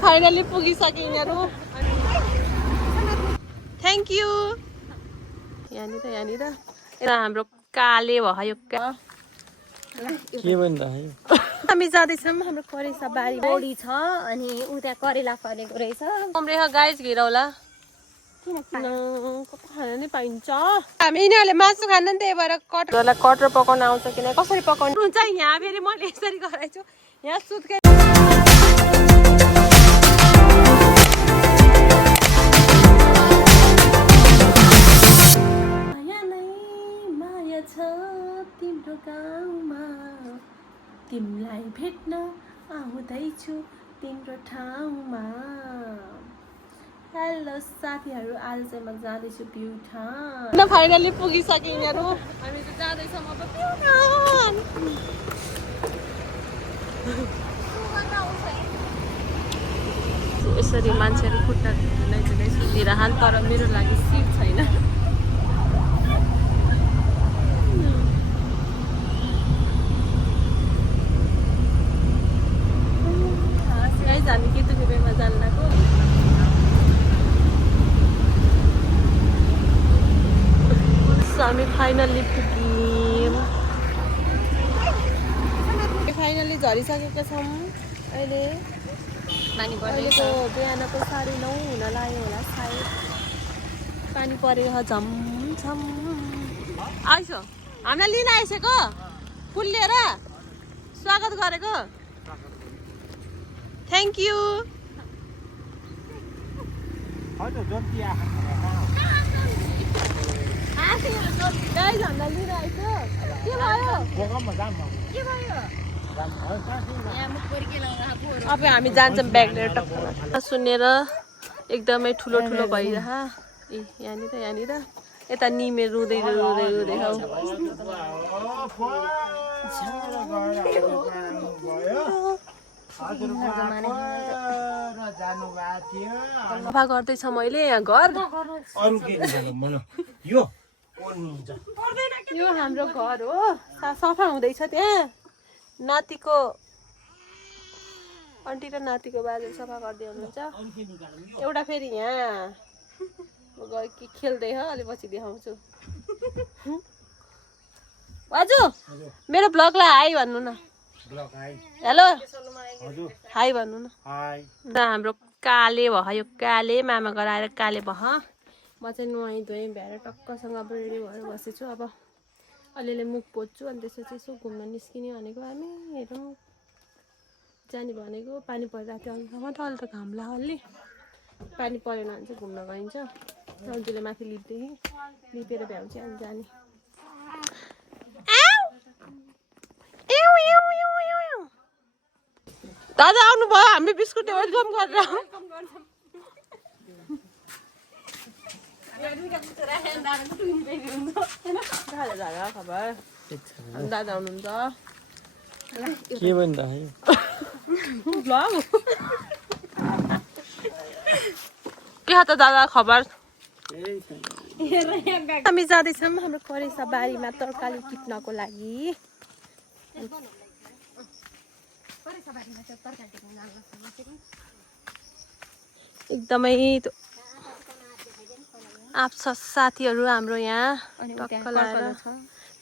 Finally पुगिसके यिनीहरू thank you यहाँनिर यता हाम्रो काले भयो के भनिरह्यो हामी जाँदैछौँ हाम्रो करेसा बारी बोडी छ अनि उता करेला फलेको रहेछ हाम्रो गाइस घेराउला खान नै पाइन्छ हामी यिनीहरूले मासु खान्न नि त्यही भएर कटर पकाउन आउँछ किन कसरी पकाउनु हुन्छ यहाँ फेरि मैले यसरी गराइछु यहाँ सुत्के माया नै माया छ तिम्रो गाउँमा तिमीलाई भेट्न आउँदैछु तिम्रो ठाउँमा हेलो साथीहरू आज चाहिँ म जाँदैछु प्युठान फाइनली पुगिसके यिनीहरू हामी चाहिँ जाँदैछौँ अब प्युठान यसरी मान्छेहरू खुट्टा झुलै सुतिरहन् तर मेरो लागि सिट छैन हामी केतुखेपेमा जानु लाग्यो हामी फाइनल्ली पुग्यौँ फाइनल्ली झरिसकेका छौँ अहिले अहिलेको बिहानको 9:30 हुन लाग्यो होला सायद पानी परेको झमझम आइस हामीलाई लिन आइसक्यो फुल लिएर स्वागत गरेको थ्याङ्क यू अब हामी जान्छौँ ब्याग लिएर टक्क सुनेर एकदमै ठुलो ठुलो भइरह यहाँनिर यता निमे रुँदै हौ सफा गर्दैछ मैले यहाँ घर यो हाम्रो घर हो सफा हुँदैछ त्यहाँ नातिको आन्टी र नातिको बाजे सफा गर्दै हुनुहुन्छ एउटा फेरि यहाँ खेल्दै हो अलि पछि देखाउँछु बाजु मेरो ब्लगलाई हाई भन्नु न हेलो हाई भन्नु न हाम्रो काले भयो काले मामा गराएर काले भह म चाहिँ नुहाइ धुवाइ भएर टक्कसँग अब रेडी भएर बसेछु अब अलिअलि मुख पोच्छु अनि त्यसपछि यसो घुम्न निस्किने भनेको हामी हेरौँ जाने भनेको पानी परिरहेको थियो अहिलेसम्म त अहिले त घाम लाग्यो अलि पानी परेन भने चाहिँ घुम्न गइन्छ सन्जुले माथि लिपेर भ्याउँछ अनि जाने दादा आउनु भयो हामी बिस्कुट वेलकम गरेर खबर दादा आउनुहुन्छ के भनिरह्यो के छ त दादा खबर हामी जाँदैछौँ हाम्रो करेसा बारीमा तरकारी टिप्नको लागि एकदमै आप्छ साथीहरू हाम्रो यहाँ टक्क लाएर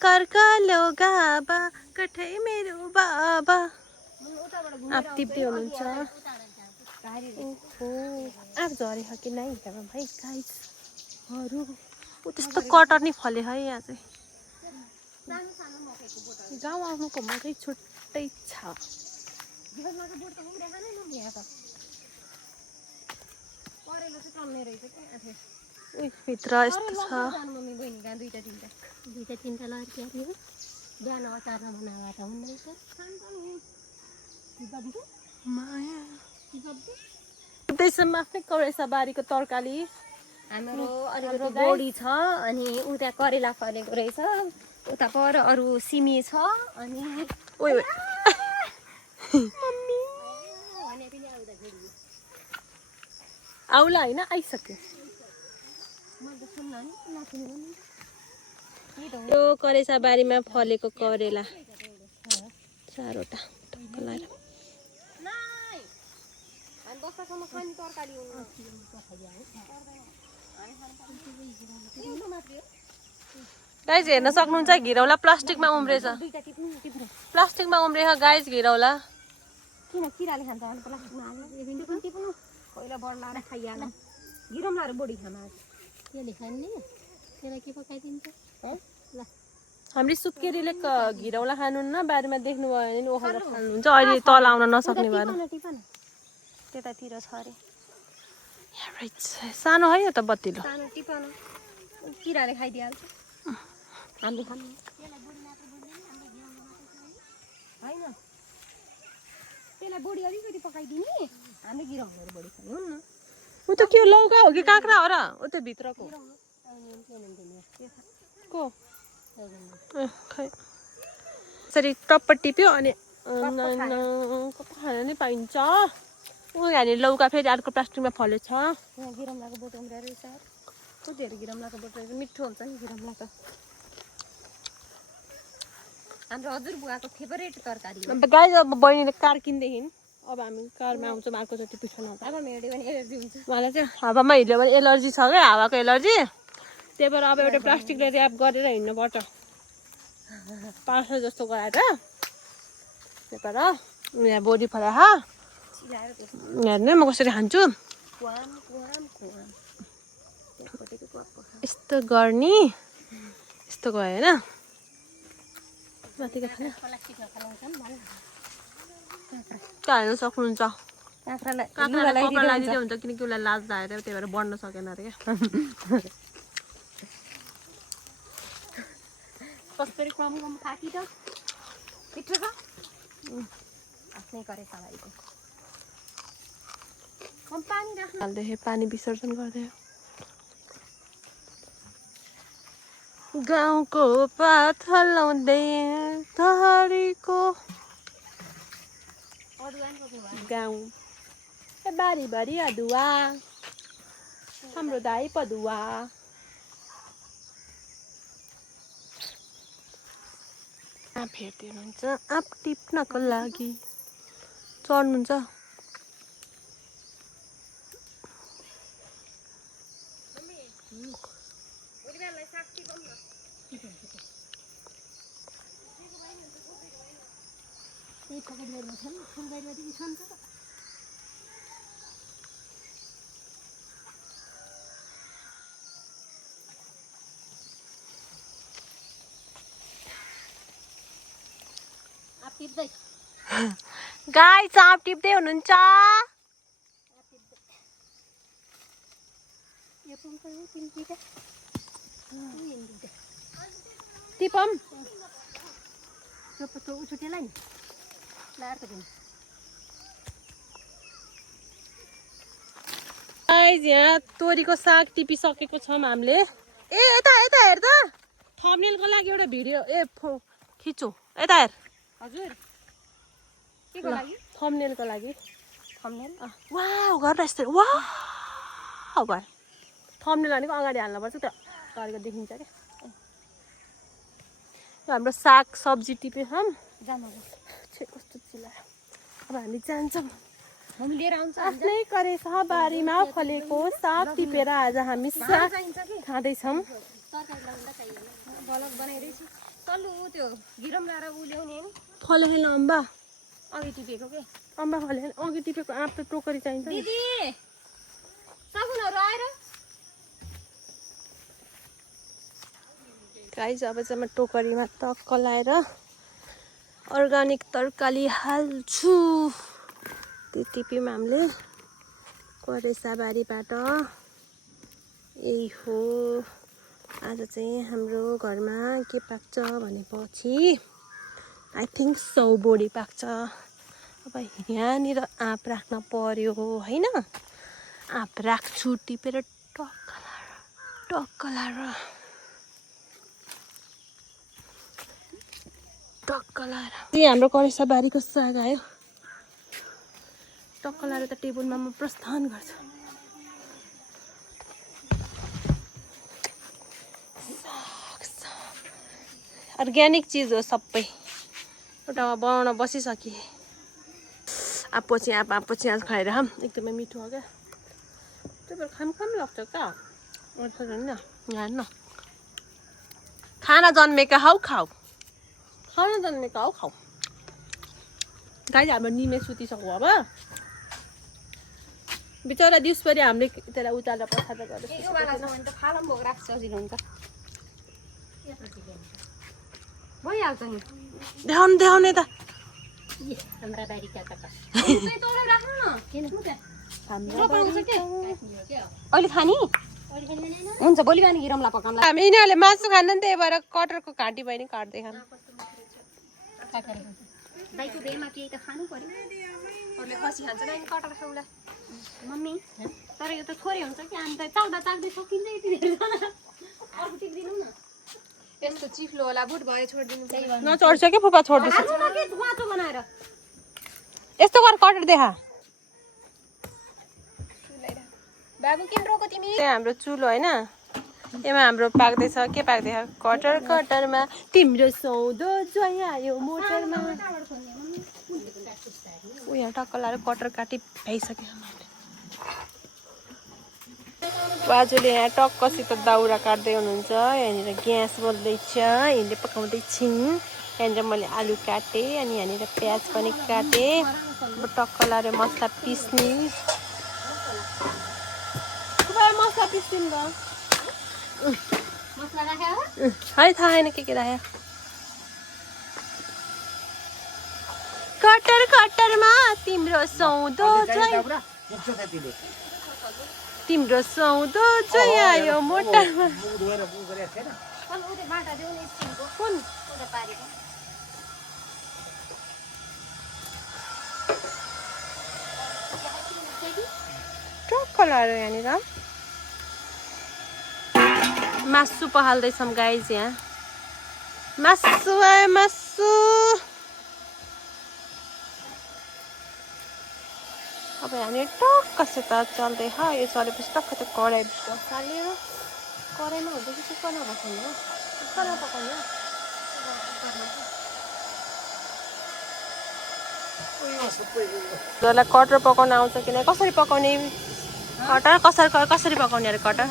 कर्कलो गाबा कठै मेरो बाबा आप टिप्दै हुनुहुन्छ ओहो आप झरेछ कि नै भाइ गाइसहरू त्यस्तो कटर नि फले है यहाँ चाहिँ गाउँ आउनुको मजै छुट्टै छ भित्र यस्तो छ दुईटा तिनटा लड्की बिहान अचारमा बनाएको त हुँदैछ त्यसमा आफ्नै करेसा बारीको तरकारी हाम्रो अलिकति बोडी छ अनि उता करेला फलेको रहेछ उता पर अरू सिमी छ अनि आउला होइन आइसक्यो यो करेसा बारीमा फलेको करेला 4वटा टक्क लाएर हप्तासम्म खाने तरकारी हुनु गाइज हेर्न सक्नुहुन्छ घिरौला प्लास्टिकमा उम्रेछ प्लास्टिकमा उम्रेछ गाइज घिरौला किन किराले खान्छ भने प्लास्टिकमा हाल्यो भिन्डी पनि टिप्नु पहिला बढ्लाएर खाइहाल गिरौँलाहरू बढी खान आज त्यसले खाने त्यसलाई के पकाइदिन्छ ल हामीले सुत्केरीले घिरौला खानुहुन्न बारीमा देख्नुभयो भने नि ओखर खानुहुन्छ अहिले तल आउन नसक्ने भएर त्यतातिर छ अरे सानो है यो त बत्तिलो सानो टिपन किराले खाइदिइहाल्छ हामीले खानु होइन त्यसलाई बढी अलिकति पकाइदिने हामीले गिराउनुहरू बढी खाने हुन्न उ त के लौका हो कि काँक्रा हो र उ त भित्रको को खै यसरी टप्प टिप्यो अनि खान नै पाइन्छ ऊ यहाँनिर लौका फेरि अर्को प्लास्टिकमा फलेछ यहाँ गिरौँलाको बोट उम्रेर रहेछ कतिहरू गिरौँलाको बोट रहेछ मिठो हुन्छ नि गिरौँला त हाम्रो हजुरबुवाको फेभरेट तरकारी हो गाई अब बहिनीले कार किन्देखि अब हामी कारमा आउँछौँ अर्को जति पिछो नहुँदा हावामा हिँड्यो भने एलर्जी हुन्छ उहाँलाई चाहिँ हावामा हिँड्यो भने एलर्जी छ क्या हावाको एलर्जी त्यही भएर अब एउटा प्लास्टिकले ऱ्याप गरेर हिँड्नुपर्छ 500 जस्तो गराएर त्यही भएर यहाँ बोडी फला हेर्नु म कसरी खान्छु यस्तो गर्ने यस्तो गयो होइन माथिको खाना हाल्नु सक्नुहुन्छ काँक्रालाई कपडा लगाइदिँदै हुन्छ किनकि उसलाई लाज लागेर त्यही भएर बढ्न सकेन अरे क्या कसरी कम खाकी त मिठो छ आफ्नै करे सवारीको कम पानी राख्नु हाल्दै पानी विसर्जन गर्दै गाउँको पात हल्लाउँदै धरीको गाउँ बारीभरि अदुवा हाम्रो दाइ पदुवा आँप हेर्दै हुनुहुन्छ आँप टिप्नको लागि चढ्नुहुन्छ गाई चाप टिप्दै हुनुहुन्छ टिपम यहाँ तोरीको साग टिपिसकेको छौँ हामीले ए यता यता हेर त थम्बनेलको लागि एउटा भिडियो खिचो यता हेर हजुर के को लागि थम्बनेलको लागि थम्बनेल वाउ गरेर यस्तो वाउ भयो थम्बनेल भनेको अगाडि हाल्नुपर्छ त्यो गरेको देखिन्छ क्या हाम्रो साग सब्जी टिपेछौँ कस्तो चिलायो अब हामी जान्छौँ हामी लिएर आउँछ आफ्नै करेसा बारीमा फलेको साग टिपेर आज हामी साग खाँदैछौँ बलक बनाइरहेछु तल्लो त्यो गिरौँला र उ ल्याउने नि फलेन अम्बा अघि टिपेको के अम्बा फलेन अघि टिपेको आँप त टोकरी चाहिन्छ दिदी साबुनहरू आएर गाइस अब चाहिँ म टोकरीमा टक्क लाएर अर्ग्यानिक तरकारी हाल्छु त्यो टिप्यौँ हामीले करेसा बारीबाट यही हो आज चाहिँ हाम्रो घरमा के पाक्छ भनेपछि आई थिङ्क सौबोडी पाक्छ अब यहाँनिर आँप राख्न पर्यो होइन आँप राख्छु टिपेर टक्क लाएर हाम्रो करेसा बारीको साग आयो टक्क लाएर त टेबलमा म प्रस्थान गर्छु अर्ग्यानिक चिज हो सबै एउटा बनाउन बसिसके पछि आज खाएर एकदमै मिठो हो क्या त्यो खाम लाग्छ क्या खाना जन्मेका हौ खाऊ खाना जन्मेका हौ खाऊ गाई हाम्रो निमे सुतिसक्यो अब बिचरा दिउँसभरि हामीले त्यसलाई उचालेर पछाडा गरेर भइहाल्छ नि देखाउने त हाम्रा बारीका अहिले खाने हुन्छ भोलि बिहान गिरौँला पकाउँला हामी यिनीहरूले मासु खान्न नि त्यही भएर कटरको घाँटी भयो नि काट्दै खानु दाइको बेमा केही त खानु पर्यो अरूले खसी खान्छ नि कटर खाउँला मम्मी तर यो त थोरै हुन्छ कि अन्त चाख्दै सकिन्छ यति धेरै अर्को टिप्दिनु न यस्तो चिफ्लो होला बुट भयो छोडिदिनु नचढ्छ कि फुपा छोड्दैछ माटो बनाएर यस्तो गर कटर देखा बाबु किन रोको तिमी हाम्रो चुलो होइन यसमा हाम्रो पाक्दैछ के पाक्दैछ कटरमा तिम्रो सौदो जोइ आयो मोटरमा यहाँ टक्क लाएर कटर काटी भइसक्यो बाजुले यहाँ टक्कसित दाउरा काट्दै हुनुहुन्छ यहाँनिर ग्यास बल्दैछ यहाँले पकाउँदैछौँ यहाँनिर मैले आलु काटेँ अनि यहाँनिर प्याज पनि काटेँ अब टक्क लाएर मसला पिस्ने मसला पिस्दिनु भयो मसला राख्यो है थाहा छैन के राख्यो कटरमा तिम्रो सौदो तिम्रो सौदो जोइ आयो मोटरमा टक्क लाएर यहाँनिर मासु पहाल्दैछौँ गाइज यहाँ मासु आयो मासु अब हामी टक्कसित चल्दै यो चलेपछि टक्क त्यो कराई बसालेर कराईमा हुँदैछ कि कुकरमा बसाउने हो कुकरमा पकाउने हो जसलाई कटर पकाउन आउँछ किन कसरी पकाउने कटर कसरी पकाउने अरे कटर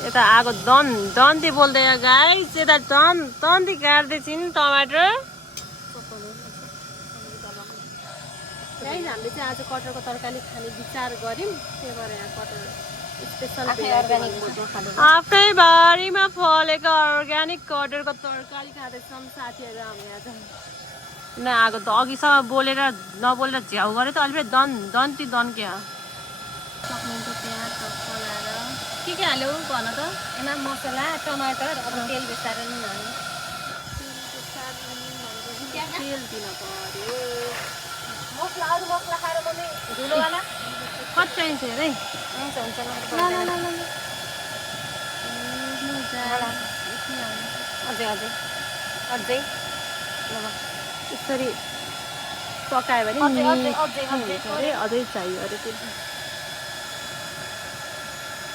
यता आगो दन्ती बोल्दैन गाइस यता दन्ती काट्दैछन् टमाटर गाइस हामीले चाहिँ आज कटरको तरकारी खाने विचार गऱ्यौँ त्यही भएर यहाँ कटर स्पेसल आफ्नै बारीमा फलेको अर्ग्यानिक कटरको तरकारी खाँदैछौँ साथीहरू हाम्रो यहाँ न आगो त अघिसम्म नबोलेर झ्याउ गऱ्यो त अलिक दन्ती दन्क्यो सक्नुहुन्छ प्याज पलाएर के हाल्यौ भन त यसमा मसला टमाटर अब तेल बेसारेर नुन हाल्नु तेल दिन पर्यो मसला अरू मसला खाएर मम्मी धुलोवाला कति चाहिन्छ हेर है हुन्छ अझै यसरी पकायो भने अझै चाहियो अरे त्यो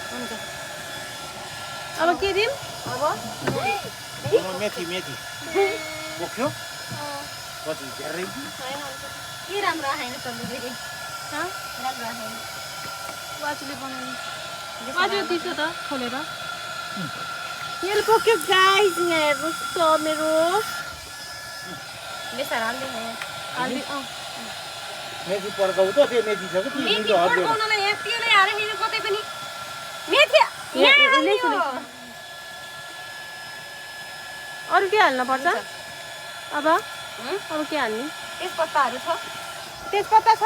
हुन्छ अब के दिउँ अब मेथी बोक्यो कति धेरै के राम्रो आएन सब्जी राम्रो आएन बाजुले बनाउनु बाजु दिन्छ त खोलेर तेल पोक्यो गाइस यहाँ हेर्नुहोस् त मेरो बेसार हाल्दै मेथी पड्काउ त त्यो मेथी छ कि मेथी पड्काउनलाई यहाँ तेलै हालेर हेर्नु कतै पनि मेथी अरू के हाल्न पर्छ अब अरू के हाल्ने तेजपत्ताहरू छ तेजपत्ता छ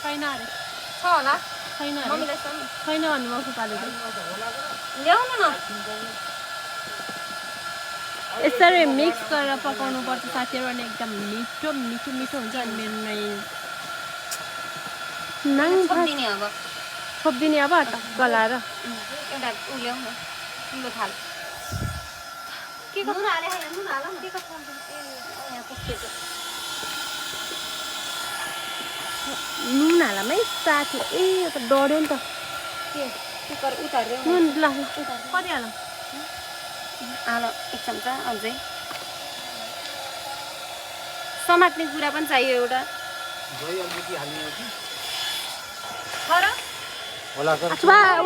छैन अरे छ होला छैन मम्मीलाई छैन भन्नुभयो फुपाले ल्याउनु न यसरी मिक्स गरेर पकाउनु पर्छ साथीहरू अनि एकदम मिठो हुन्छ अनि मेरो छोपिदिने अब टक्क लाएर एउटा उ ल्याउनु ठुलो थाल के नुन हाले नुन हाल न के कस्तो यहाँ पुस्केको नुन हालमै साथी ए त डढ्यो नि त के कुकर उतार्यो नुन ल कति हाल हाल एक चम्चा अझै समात्ने कुरा पनि चाहियो एउटा दही अलिकति हाल्ने हो कि तर होला सर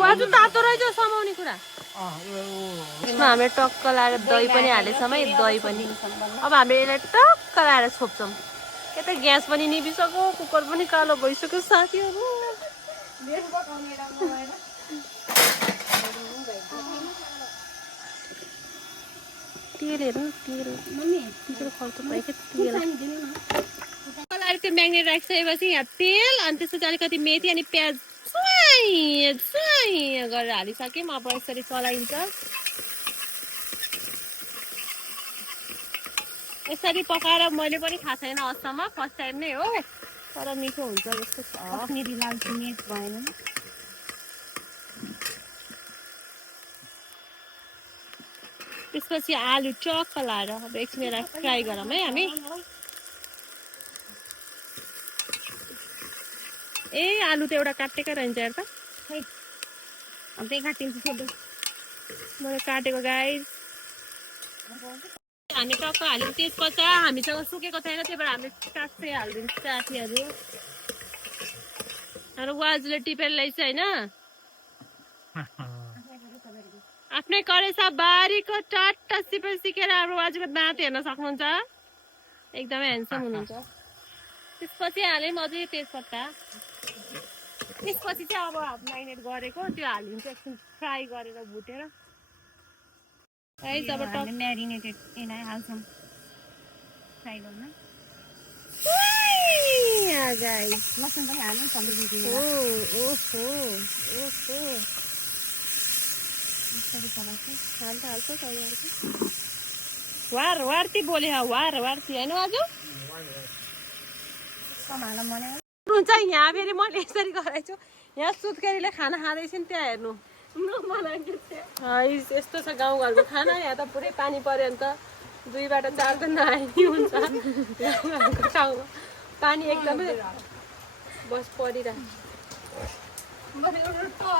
आज तातो रहेछ समाउने कुरा यसमा हामीले टक्क लाएर दही पनि हालेछौँ है दही पनि अब हामीले यसलाई टक्क लाएर छोप्छौँ यता ग्यास पनि निभिसक्यो कुकर पनि कालो भइसक्यो साथीहरू तेल हेर्नु तेल तेल खर्च भयो क्या तेल त्यो म्याग्नेट राखिसकेपछि यहाँ तेल अनि त्यसपछि अलिकति मेथी अनि प्याज गरेर हालिसक्यौँ अब यसरी चलाइन्छ यसरी पकाएर मैले पनि थाहा छैन अझसम्म फर्स्ट टाइम नै हो तर मिठो हुन्छ जस्तो छ भएन त्यसपछि आलु चक्क लाएर अब एकछिन यसलाई फ्राई गरौँ है हामी ए आलु त एउटा काटेकै रहन्छ हेर त अब त्यही काटिन्छ सोध्नु मैले काटेको गाइस हामी टक्क हाल्यौँ तेजपत्ता हामीसँग सुकेको थिएन त्यही भएर हामीले काट्दै हालिदिन्छ साथीहरू हाम्रो वाजुले टिपेर ल्याइछ होइन आफ्नै करेसा बारीको टाटा सिपेर सिकेर हाम्रो वाजुको दाँत हेर्न सक्नुहुन्छ एकदमै ह्यान्डसम हुनुहुन्छ त्यसपछि हाल्यौँ अझै तेजपत्ता त्यसपछि चाहिँ अब म्यारिनेट गरेको त्यो हालिदिन्छ एकछिन फ्राई गरेर भुटेर अब म्यारिनेटेड यसलाई हाल्छौँ फ्राई गर्न लसुन पनि हाल्नु वार वार्ती बोले वार वार्ती होइन आज हुन्छ यहाँ फेरि मैले यसरी गराइछु यहाँ सुत्केरीले खाना खाँदैछु नि त्यहाँ हेर्नु यस्तो छ गाउँघरको खाना यहाँ त पुरै पानी पर्यो भने त 2 बाट 4 दिन नआइनी हुन्छ गाउँघरको ठाउँमा पानी एकदमै बस परिरहेको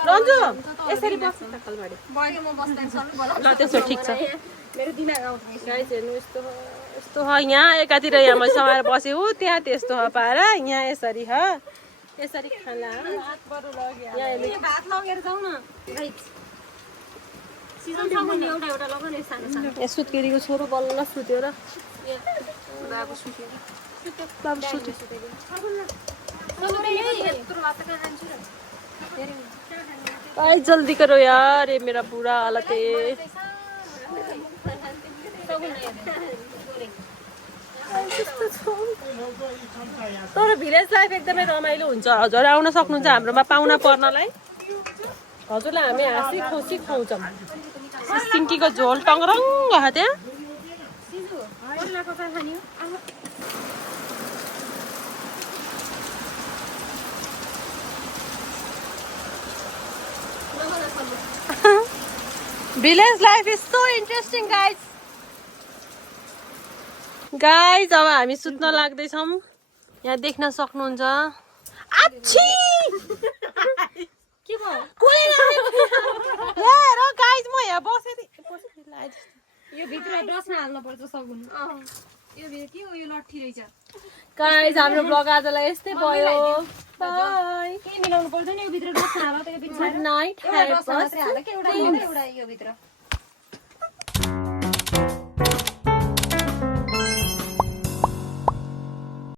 रन्जु यसरी बस्छ टक्कलबाडी ल त्यसो ठिक छ गाइस हेर्नु यस्तो यस्तो हो यहाँ एकातिर यहाँ मैले समाएर बसेँ ऊ त्यहाँ त्यस्तो हो पाएर यहाँ यसरी हो यसरी खाना भात लगेर जाउँ न सिजन छ भने एउटा एउटा लगाउने सानो सानो यहाँ सुत्केरीको छोरो बल्ल सुत्यो र बाबु सुत्यो बाबु सुत्यो भाई जल्दी करो यार ये मेरा बुरा हालत है तर भिलेज लाइफ एकदमै रमाइलो हुन्छ हजुर आउन सक्नुहुन्छ हाम्रोमा पाहुना पर्नलाई हजुरलाई हामी हाँसी खुसी खुवाउँछौँ सिन्कीको झोल टङरङ्ग त्यहाँ Village life is so interesting, guys. Guys, अब हामी सुत्न लाग्दै छौं। यहाँ देख्न सक्नुहुन्छ। आच्छी! के भयो? कोही नआएको। हेर गाइस म यहाँ बसेँ। यो भित्र डसमा हाल्नु पर्छ सगुन यो भित्र के हो यो लट्ठी रहेछ गाइस हाम्रो ब्लग आजलाई यस्तै भयो बाइ के मिलाउनु पर्दैन यो भित्र डसमा हाल्नु त यो भित्र गुड नाइट एउटा डसमा मात्रै हाल के एउटा यो भित्र